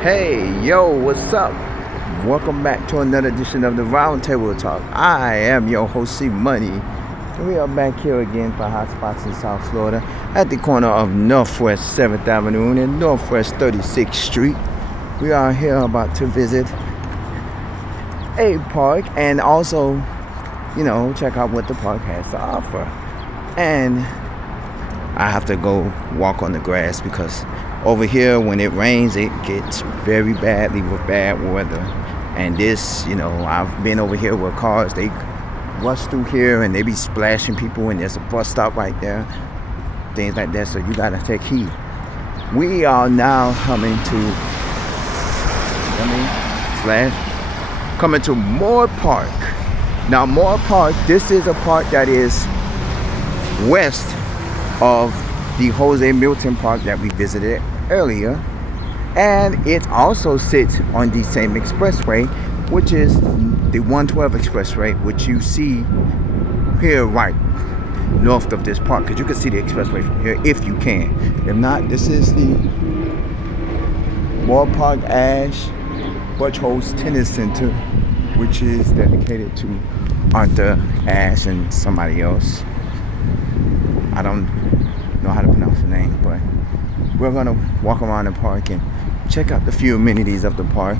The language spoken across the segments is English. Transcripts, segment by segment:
Hey, yo, what's up? Welcome back to another edition of the Roundtable Talk. I am your host, C Money. And we are back here again for Hotspots in South Florida at the corner of Northwest 7th Avenue and Northwest 36th Street. We are here about to visit a park and also, check out what the park has to offer. And I have to go walk on the grass because over here when it rains it gets very badly with bad weather. And this, I've been over here where cars, they rush through here and they be splashing people and there's a bus stop right there, things like that, so you gotta take heed. We are now coming to Moore Park. Now Moore Park, this is a park that is west of the Jose Milton Park that we visited earlier, and it also sits on the same expressway, which is the 112 expressway, which you see here right north of this park, because you can see the expressway from here if you can. If not, this is the Moore Park Ash Butchholz Tennis Center, which is dedicated to Arthur Ashe and somebody else. I don't know how to pronounce the name, but we're gonna walk around the park and check out the few amenities of the park.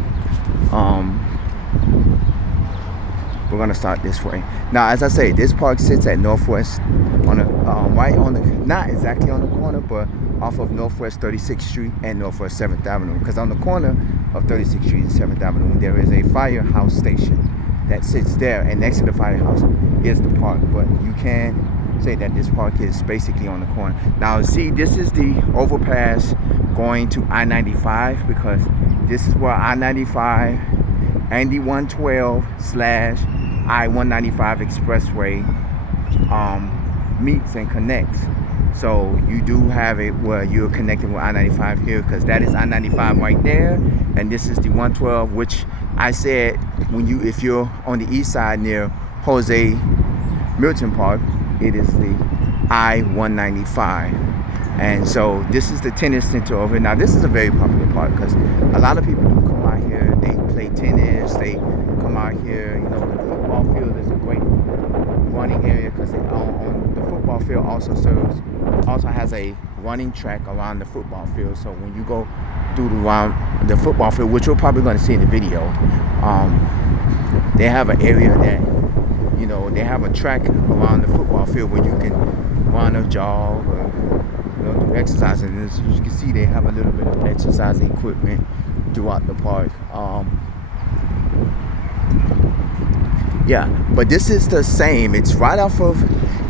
We're gonna start this way. Now, as I say, this park sits at Northwest, on not exactly on the corner, but off of Northwest 36th Street and Northwest 7th Avenue. Because on the corner of 36th Street and 7th Avenue, there is a firehouse station that sits there, and next to the firehouse is the park. But you can say that this park is basically on the corner. Now see, this is the overpass going to I-95, because this is where I-95 and the 112/I-195 expressway meets and connects. So you do have it where you're connecting with I-95 here, because that is I-95 right there, and this is the 112, which I said if you're on the east side near Jose Milton Park, it is the I-195. And so this is the tennis center over here. Now this is a very popular park because a lot of people do come out here, they play tennis, they come out here. The football field is a great running area, because the football field also has a running track around the football field. So when you go through around the football field, which you're probably going to see in the video, they have an area that, they have a track around the football field where you can run or jog or do exercise. And as you can see, they have a little bit of exercising equipment throughout the park. But this is the same. It's right off of,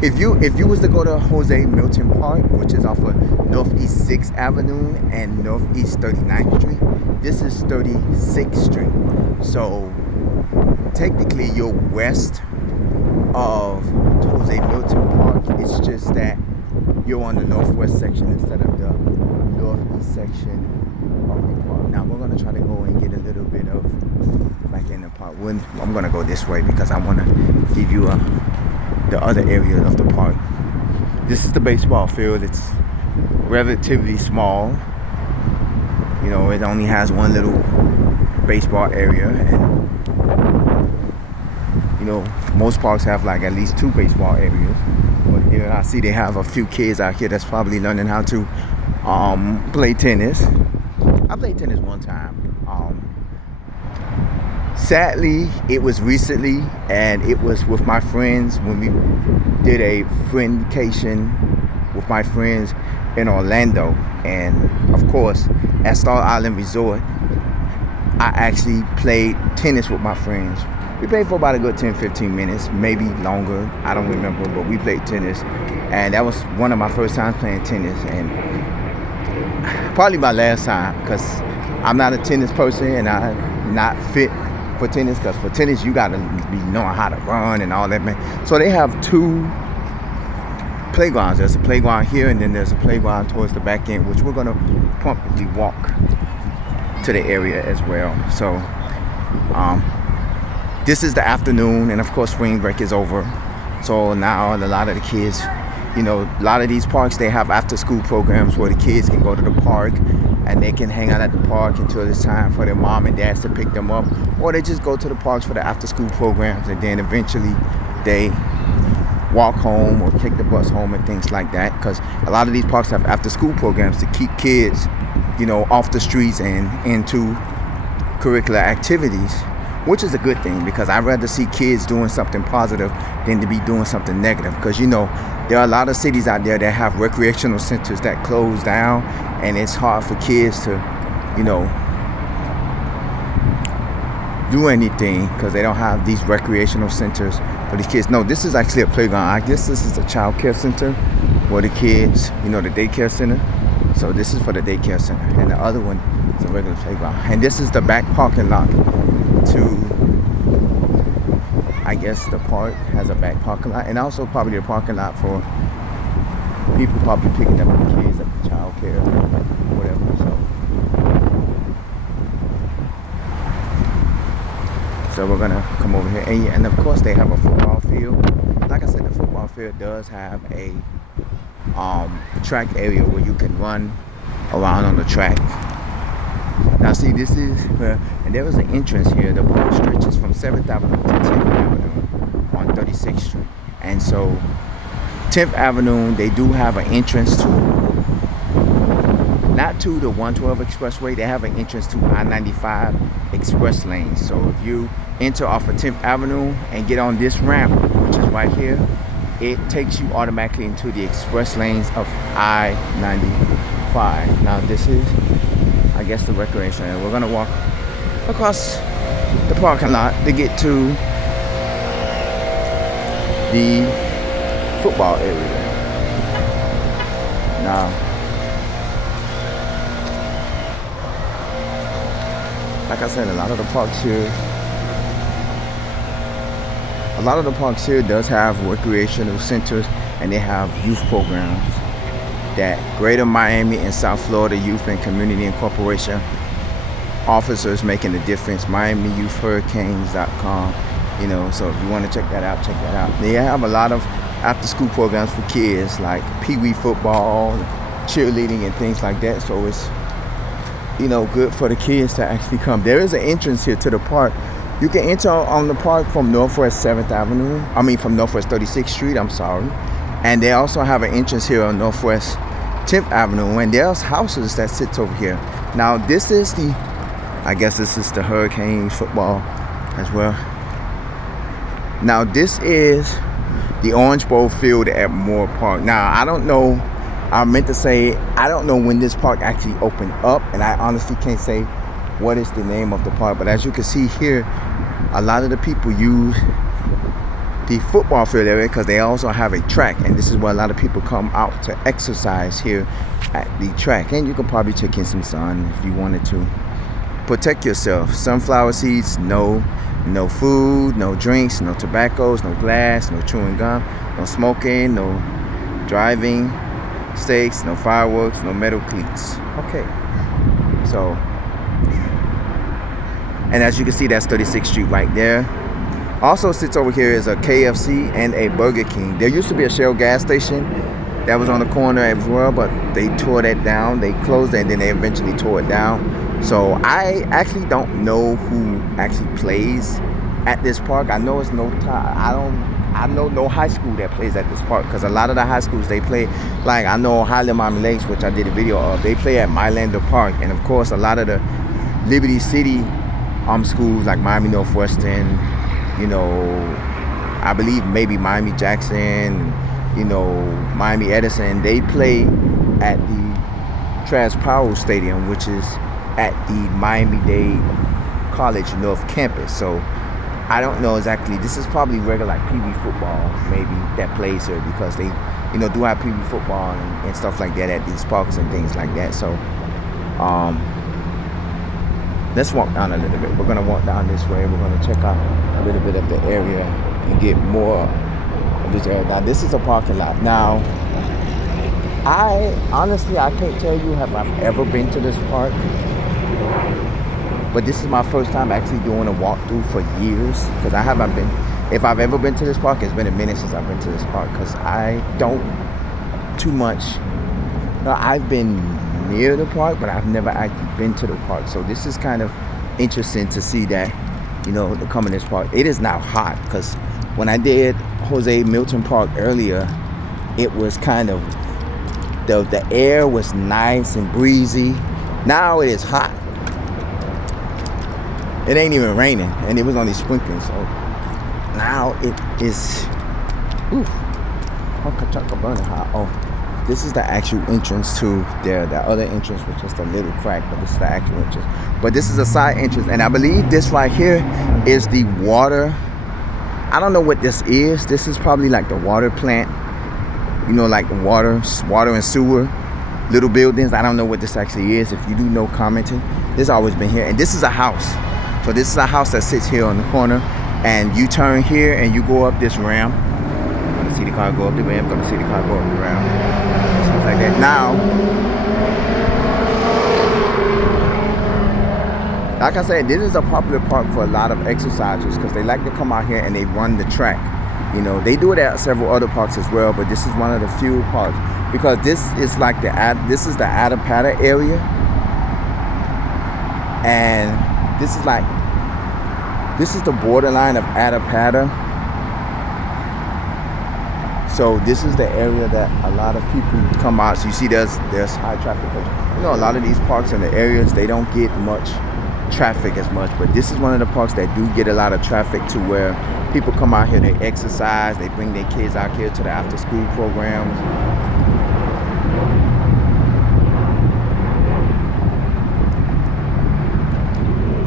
if you was to go to Jose Milton Park, which is off of Northeast 6th Avenue and Northeast 39th Street, this is 36th Street. So technically you're west of Jose Milton Park. It's just that you're on the northwest section instead of the northeast section of the park. Now we're gonna try to go and get a little bit of back in the park. I'm gonna go this way because I want to give you the other area of the park. This is the baseball field. It's relatively small. It only has one little baseball area, and most parks have like at least two baseball areas. But here I see they have a few kids out here that's probably learning how to play tennis. I played tennis one time. Sadly, it was recently, and it was with my friends when we did a friendcation with my friends in Orlando. And of course, at Star Island Resort, I actually played tennis with my friends. We played for about a good 10-15 minutes, maybe longer, I don't remember, but we played tennis. And that was one of my first times playing tennis, and probably my last time, because I'm not a tennis person and I'm not fit for tennis, because for tennis you gotta be knowing how to run and all that, man. So they have two playgrounds. There's a playground here, and then there's a playground towards the back end, which we're gonna promptly walk to the area as well. So this is the afternoon, and of course spring break is over. So now a lot of the kids, a lot of these parks, they have after school programs where the kids can go to the park and they can hang out at the park until it's time for their mom and dads to pick them up, or they just go to the parks for the after school programs, and then eventually they walk home or take the bus home and things like that, because a lot of these parks have after school programs to keep kids, off the streets and into curricular activities, which is a good thing, because I'd rather see kids doing something positive than to be doing something negative, because there are a lot of cities out there that have recreational centers that close down, and it's hard for kids to do anything because they don't have these recreational centers for these kids. No, this is actually a playground. I guess this is a child care center for the kids, the daycare center. So this is for the daycare center, and the other one is a regular playground. And this is the back parking lot to, I guess the park has a back parking lot, and also probably a parking lot for people probably picking up the kids at the child care or whatever. So we're gonna come over here, and of course they have a football field. Like I said, the football field does have a track area where you can run around on the track. Now see, this is and there was an entrance here. The park stretches from 7th Avenue to 10th Avenue on 36th Street. And so 10th Avenue, they do have an entrance to, not to the 112 expressway, they have an entrance to I-95 express lane. So if you enter off of 10th Avenue and get on this ramp, which is right here, it takes you automatically into the express lanes of I-95. Now this is, I guess, the recreation area. We're gonna walk across the parking lot to get to the football area. Now, like I said, a lot of the parks here does have recreational centers, and they have youth programs that Greater Miami and South Florida Youth and Community Incorporation officers making a difference. MiamiYouthHurricanes.com. So if you want to check that out, check that out. They have a lot of after school programs for kids, like pee-wee football, cheerleading, and things like that. So it's good for the kids to actually come. There is an entrance here to the park. You can enter on the park from Northwest 7th Avenue. From Northwest 36th Street, I'm sorry. And they also have an entrance here on Northwest 10th Avenue. And there's houses that sits over here. Now, this is the Hurricanes football as well. Now, this is the Orange Bowl field at Moore Park. Now, I don't know. I meant to say, I don't know when this park actually opened up, and I honestly can't say what is the name of the park. But as you can see here, a lot of the people use the football field area because they also have a track, and this is where a lot of people come out to exercise here at the track. And you can probably take in some sun if you wanted to. Protect yourself. Sunflower seeds, no food, no drinks, no tobaccos, no glass, no chewing gum, no smoking, no driving, stakes, no fireworks, no metal cleats. Okay, so, and as you can see, that's 36th Street right there. Also sits over here is a KFC and a Burger King. There used to be a Shell gas station that was on the corner as well, but they tore that down. They closed it, and then they eventually tore it down. So I actually don't know who actually plays at this park. I know it's I know no high school that plays at this park, because a lot of the high schools, they play, like I know Highland Miami Lakes, which I did a video of, they play at Mylander Park. And of course, a lot of the Liberty City schools like Miami Northwestern, I believe maybe Miami Jackson, Miami Edison, they play at the Travis Powell Stadium, which is at the Miami-Dade College North Campus. So I don't know exactly. This is probably regular like pee-wee football maybe that plays here, because they do have pee-wee football and stuff like that at these parks and things like that. So let's walk down a little bit. We're gonna walk down this way. We're gonna check out a little bit of the area and get more of this area. Now this is a parking lot. Now I can't tell you have I ever been to this park, but this is my first time actually doing a walkthrough for years, because I haven't been. If I've ever been to this park, it's been a minute since I've been to this park, because I don't too much. No, I've been near the park, but I've never actually been to the park. So this is kind of interesting to see that, to come in this park. It is now hot because when I did Jose Milton Park earlier, it was kind of, the air was nice and breezy. Now it is hot. It ain't even raining, and it was only sprinkling. So now it is, burning hot. Oh, this is the actual entrance to there. The other entrance was just a little crack, but this is the actual entrance. But this is a side entrance, and I believe this right here is the water. I don't know what this is. This is probably like the water plant. Like the water and sewer, little buildings. I don't know what this actually is. If you do know, commenting. This has always been here, and this is a house. So this is a house that sits here on the corner, and you turn here and you go up this ramp. I'm gonna see the car go up the ramp. Gonna see the car go up the ramp. Stuff like that. Now, like I said, this is a popular park for a lot of exercisers because they like to come out here and they run the track. They do it at several other parks as well, but this is one of the few parks because this is like this is the Attapata area, and this is the borderline of Attapata. So this is the area that a lot of people come out. So you see, there's high traffic. A lot of these parks in the areas, they don't get much traffic as much, but this is one of the parks that do get a lot of traffic to where people come out here, they exercise, they bring their kids out here to the after school programs.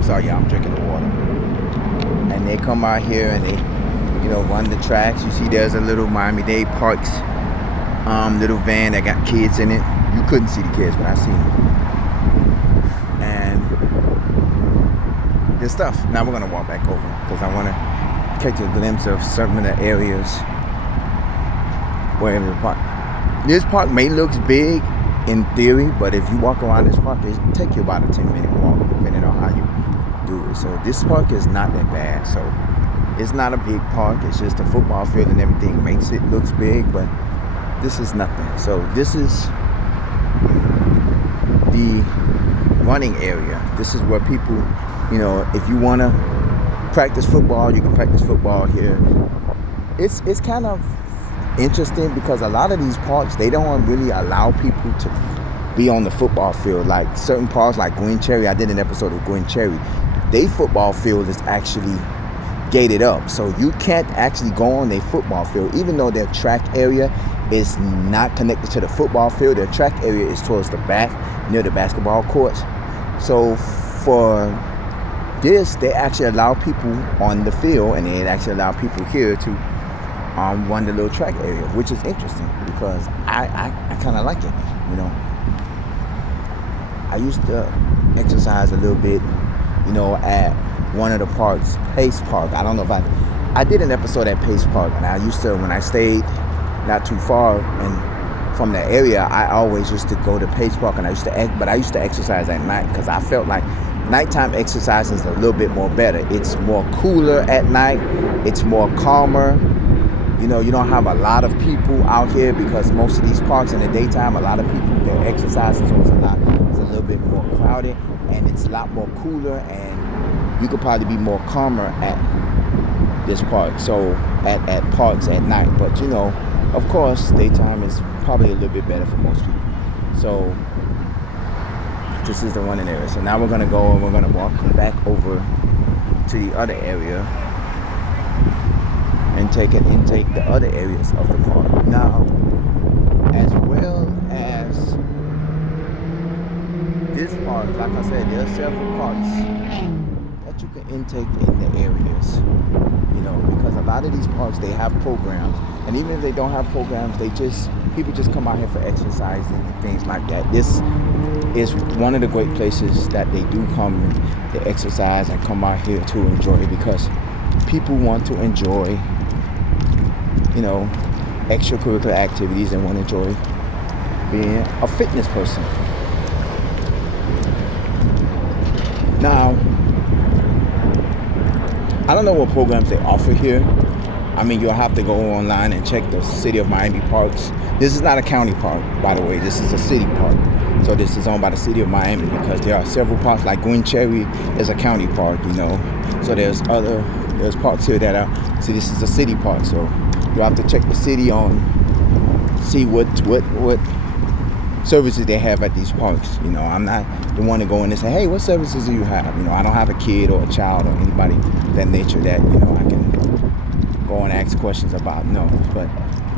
Sorry, y'all, I'm drinking the water. And they come out here and they, run the tracks. You see there's a little Miami-Dade Parks little van that got kids in it. You couldn't see the kids, but I seen them. And this stuff. Now we're gonna walk back over because I want to catch a glimpse of some of the areas where the park. This park may look big in theory, but if you walk around this park, it take you about a 10-minute walk, depending on how you do it. So this park is not that bad. So it's not a big park. It's just a football field and everything makes it looks big, but this is nothing. So this is the running area. This is where people, if you want to practice football, you can practice football here. It's kind of interesting because a lot of these parks, they don't really allow people to be on the football field. Like certain parks like Gwen Cherry, I did an episode of Gwen Cherry. Their football field is actually gated up, so you can't actually go on their football field, even though their track area is not connected to the football field. Their track area is towards the back, near the basketball courts. So for this, they actually allow people on the field, and they actually allow people here to run the little track area, which is interesting because I kind of like it. I used to exercise a little bit, at one of the parks, Pace Park. I don't know if I did an episode at Pace Park, and I used to, when I stayed not too far and from the area, I always used to go to Pace Park, and I used to exercise at night because I felt like nighttime exercise is a little bit more better. It's more cooler at night. It's more calmer. You don't have a lot of people out here because most of these parks in the daytime, a lot of people, they're exercising, so it's a little bit more crowded, and it's a lot more cooler, and you could probably be more calmer at this park. So at parks at night, but of course, daytime is probably a little bit better for most people. So this is the running area. So now we're gonna go and we're gonna walk back over to the other area and take the other areas of the park. Now, as well as this park, like I said, there are several parks that you can intake in the areas, because a lot of these parks, they have programs, and even if they don't have programs, people just come out here for exercising and things like that. This is one of the great places that they do come to exercise and come out here to enjoy, because people want to enjoy, extracurricular activities and want to enjoy being a fitness person. Now, I don't know what programs they offer here. I mean, you'll have to go online and check the City of Miami parks. This is not a county park, by the way. This is a city park. So this is owned by the city of Miami because there are several parks, like Gwen Cherry is a county park, you know. So there's parks here that are, see, this is a city park, so you have to check the city on, see what services they have at these parks. You know, I'm not the one to go in and say, hey, what services do you have? You know, I don't have a kid or a child or anybody of that nature that, you know, I can go and ask questions about. No, but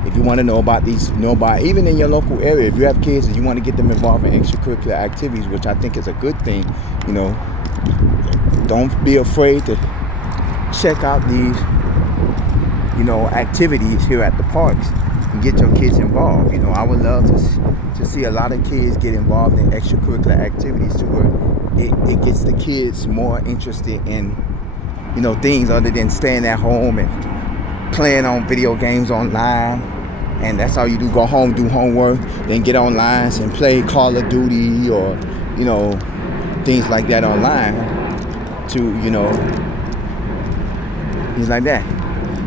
if you want to know about these, even in your local area, if you have kids and you want to get them involved in extracurricular activities, which I think is a good thing, you know, don't be afraid to check out these, you know, activities here at the parks and get your kids involved. You know, I would love to see a lot of kids get involved in extracurricular activities to where it gets the kids more interested in, you know, things other than staying at home and playing on video games online. And that's all you do, go home, do homework, then get online and play Call of Duty or, you know, things like that online to, you know, things like that.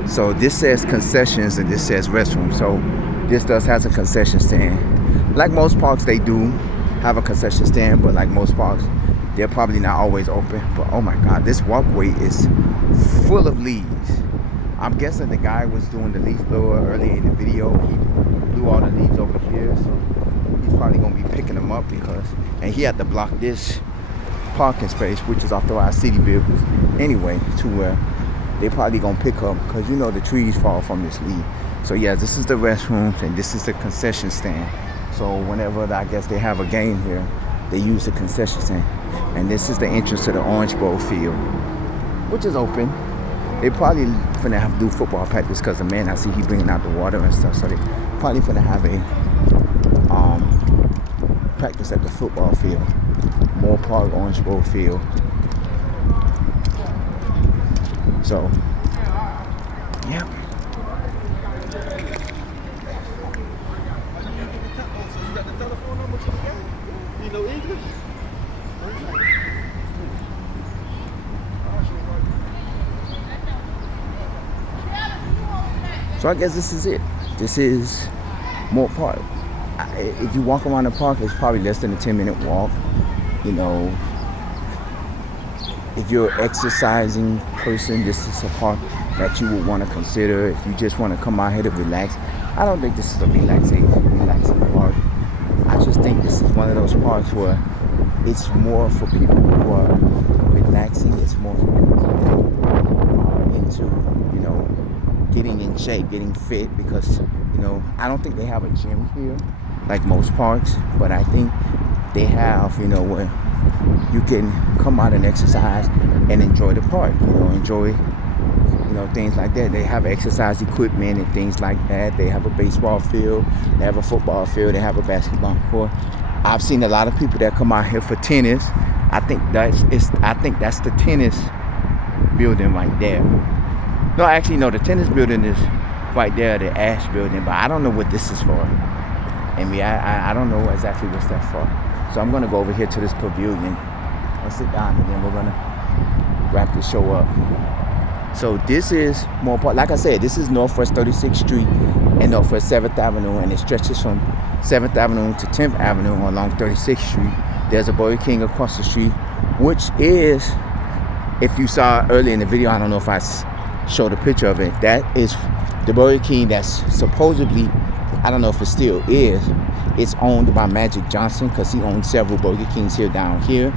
So this says concessions and this says restroom. So this has a concession stand. Like most parks, they do have a concession stand, but like most parks, they're probably not always open. But oh my God, this walkway is full of leaves. I'm guessing the guy was doing the leaf blower earlier in the video. He blew all the leaves over here, so he's probably gonna be picking them up and he had to block this parking space, which is authorized city vehicles anyway, to where they probably gonna pick up, because you know the trees fall from this leaf. So yeah, this is the restrooms and this is the concession stand. So whenever I guess they have a game here, they use the concession stand. And this is the entrance to the Orange Bowl field, which is open. They probably finna have to do football practice because the man I see he bringing out the water and stuff. So they probably finna have a practice at the football field, Moore Park Orange Bowl field. So, yeah. So I guess this is it. This is Moore Park. If you walk around the park, it's probably less than a 10-minute walk. You know, if you're an exercising person, this is a park that you would want to consider. If you just want to come out here to relax, I don't think this is a relaxing park. I just think this is one of those parks where it's more for people who are relaxing. It's more for people who are into, you know, getting in shape, getting fit, because, you know, I don't think they have a gym here like most parks, but I think they have, you know, where you can come out and exercise and enjoy the park, you know, enjoy, you know, things like that. They have exercise equipment and things like that. They have a baseball field, they have a football field, they have a basketball court. I've seen a lot of people that come out here for tennis. I think that's the tennis building right there. No, actually, no, the tennis building is right there, the Ash building, but I don't know what this is for. I don't know exactly what's that for. So I'm gonna go over here to this pavilion. I'll sit down and then we're gonna wrap this show up. So this is Moore Park. Like I said, this is Northwest 36th Street and Northwest 7th Avenue, and it stretches from 7th Avenue to 10th Avenue along 36th Street. There's a Burger King across the street, which is, if you saw earlier in the video, I don't know if I showed a picture of it, that is the Burger King that's supposedly, I don't know if it still is, it's owned by Magic Johnson, because he owns several Burger Kings here down here.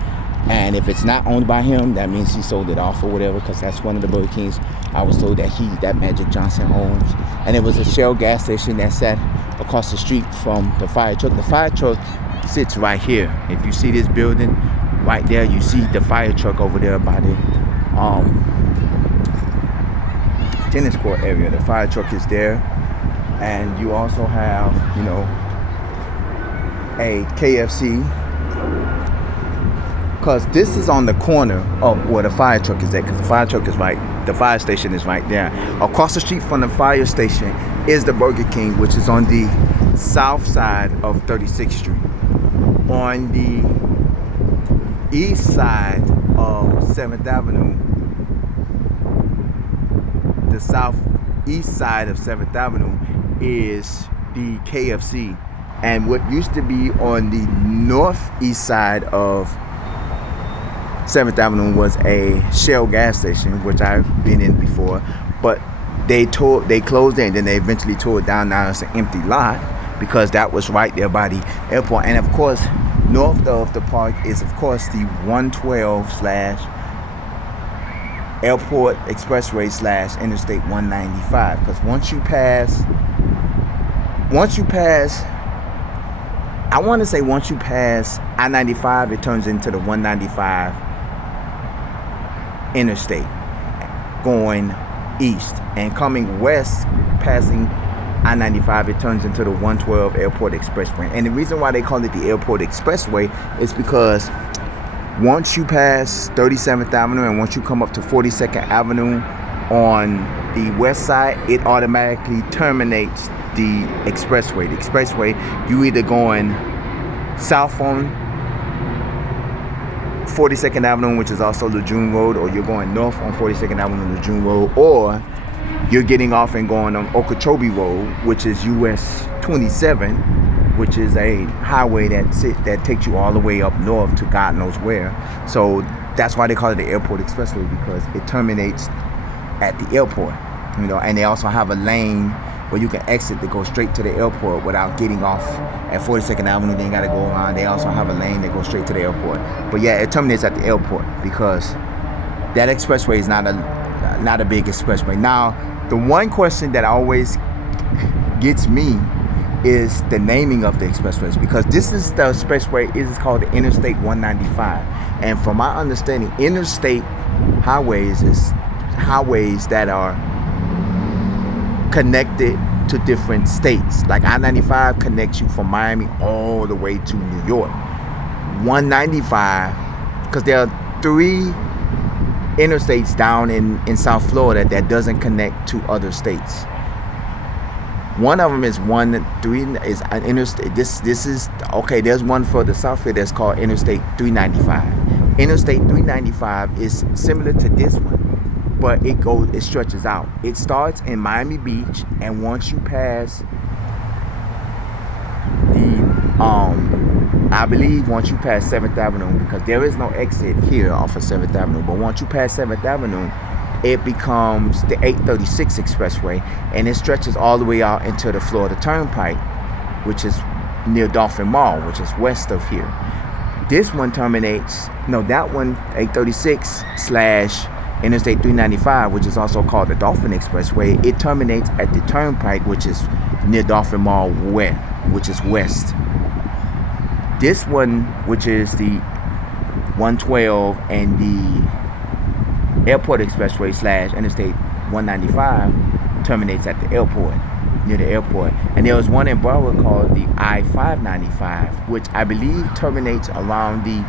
And if it's not owned by him, that means he sold it off or whatever, because that's one of the Burger Kings I was told that Magic Johnson owns. And it was a Shell gas station that sat across the street from the fire truck. The fire truck sits right here. If you see this building right there, you see the fire truck over there by the tennis court area. The fire truck is there. And you also have, you know, a KFC, because this is on the corner of where the fire truck is at, because the fire truck is right, the fire station is right there. Across the street from the fire station is the Burger King, which is on the south side of 36th Street. On the east side of 7th Avenue, the southeast side of 7th Avenue is the KFC. And what used to be on the northeast side of 7th Avenue was a Shell gas station, which I've been in before. But they closed it, and then they eventually tore it down. Now it's an empty lot because that was right there by the airport. And of course, north of the park is of course the 112 slash Airport Expressway slash Interstate 195. Because once you pass, I want to say once you pass I-95, it turns into the 195 interstate going east, and coming west passing I-95, it turns into the 112 Airport Expressway. And the reason why they call it the Airport Expressway is because once you pass 37th Avenue and once you come up to 42nd Avenue on the west side, it automatically terminates the expressway. The expressway, you either going south on 42nd Avenue, which is also Lejeune Road, or you're going north on 42nd Avenue, Lejeune Road, or you're getting off and going on Okeechobee Road, which is US 27, which is a highway that takes you all the way up north to God knows where. So that's why they call it the Airport Expressway, because it terminates at the airport, you know. And they also have a lane where you can exit to go straight to the airport without getting off at 42nd Avenue. Then you got to go around. They also have a lane that goes straight to the airport. But yeah, it terminates at the airport because that expressway is not a big expressway. Now, the one question that always gets me is the naming of the expressways, because this is the expressway, it is called the Interstate 195. And from my understanding, interstate highways is highways that are connected to different states. Like I-95 connects you from Miami all the way to New York. 195, because there are 3 interstates down in South Florida that doesn't connect to other states. One of them is is an interstate. This is okay. There's one further south here that's called Interstate 395. Interstate 395 is similar to this one, but it stretches out. It starts in Miami Beach, and once you pass I believe once you pass 7th Avenue, because there is no exit here off of 7th Avenue, but once you pass 7th Avenue, it becomes the 836 Expressway, and it stretches all the way out into the Florida Turnpike, which is near Dolphin Mall, which is west of here. This one terminates, no, that one, 836 slash Interstate 395, which is also called the Dolphin Expressway, it terminates at the Turnpike, which is near Dolphin Mall, which is west. This one, which is the 112 and the Airport Expressway slash Interstate 195, terminates at the airport, near the airport. And there was one in Broward called the I-595, which I believe terminates around the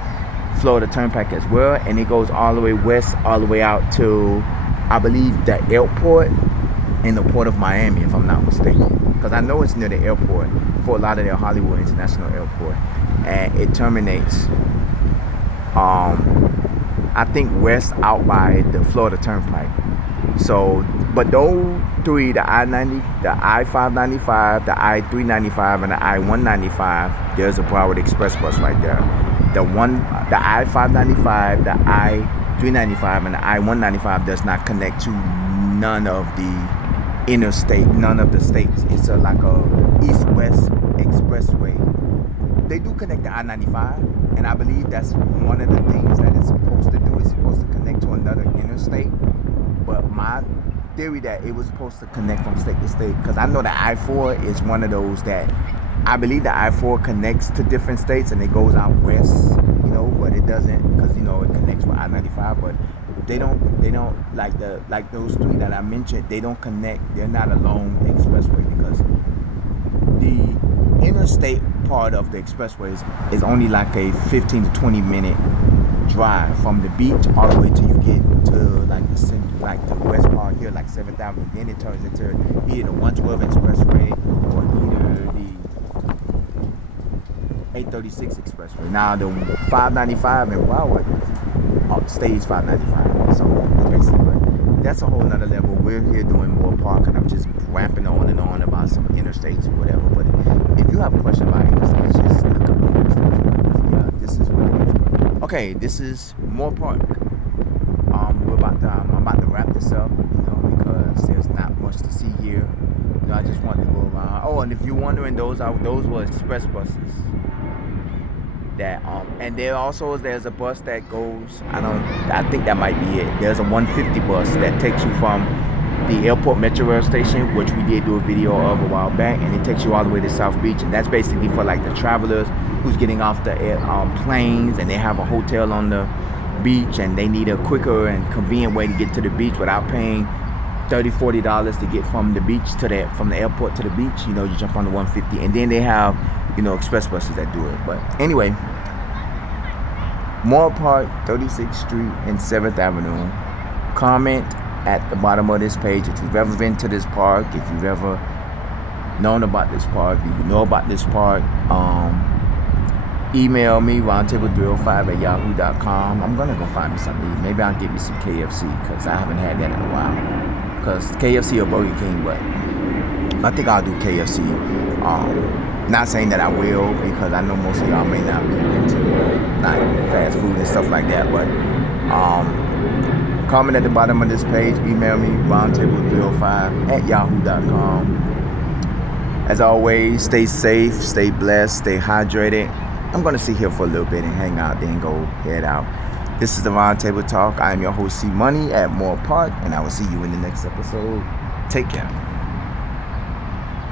Florida Turnpike as well, and it goes all the way west, all the way out to, I believe, the airport in the Port of Miami, if I'm not mistaken, because I know it's near the airport, Fort Lauderdale Hollywood International Airport, and it terminates I think west out by the Florida Turnpike. So, but those 3, the I-90, the I-595, the I-395, and the I-195, there's a Broward Express bus right there. The I-595, the I-395, and the I-195 does not connect to none of the interstate, none of the states. It's like a east-west expressway. They do connect the I-95, and I believe that's one of the things that it's supposed to do. It's supposed to connect to another interstate. But my theory that it was supposed to connect from state to state, because I know the I-4 is one of those that I believe the I-4 connects to different states and it goes out west, you know, but it doesn't, because you know it connects with I-95, but they don't like those 3 that I mentioned, they don't connect. They're not a lone expressway, because the interstate part of the expressways is only like a 15 to 20 minute drive from the beach all the way till you get to like the west part here, like 7th Avenue. Then it turns into either the 112 Expressway or either the 836 Expressway. Now the 595 in Broward stays 595. So basically, that's a whole nother level. We're here doing more park, and I'm just ramping on and on about some interstates or whatever. But if you have a question about interstates, just look up the interstates. Yeah, this is what it is. Okay, this is more park. I'm about to wrap this up, because there's not much to see here. I just want to go around. Oh, and if you're wondering, those were express buses. That and there's a bus that goes. I think that might be it. There's a 150 bus that takes you from the airport metro rail station, which we did do a video of a while back, and it takes you all the way to South Beach, and that's basically for like the travelers who's getting off the planes, and they have a hotel on the beach, and they need a quicker and convenient way to get to the beach without paying $30-$40 to get from the beach to from the airport to the beach. You jump on the 150, and then they have express buses that do it. But anyway, Moore Park, 36th Street and 7th Avenue. Comment at the bottom of this page if you've ever been to this park, if you've ever known about this park, if you know about this park. Email me, roundtable305@yahoo.com. I'm gonna go find me something to eat. Maybe I'll get me some KFC, because I haven't had that in a while. Because KFC or Burger King, but I think I'll do KFC. Not saying that I will, because I know most of y'all may not be into fast food and stuff like that. But comment at the bottom of this page. Email me, roundtable305@yahoo.com. As always, stay safe, stay blessed, stay hydrated. I'm going to sit here for a little bit and hang out, then go head out. This is the Roundtable Talk. I am your host, C Money at Moore Park, and I will see you in the next episode. Take care.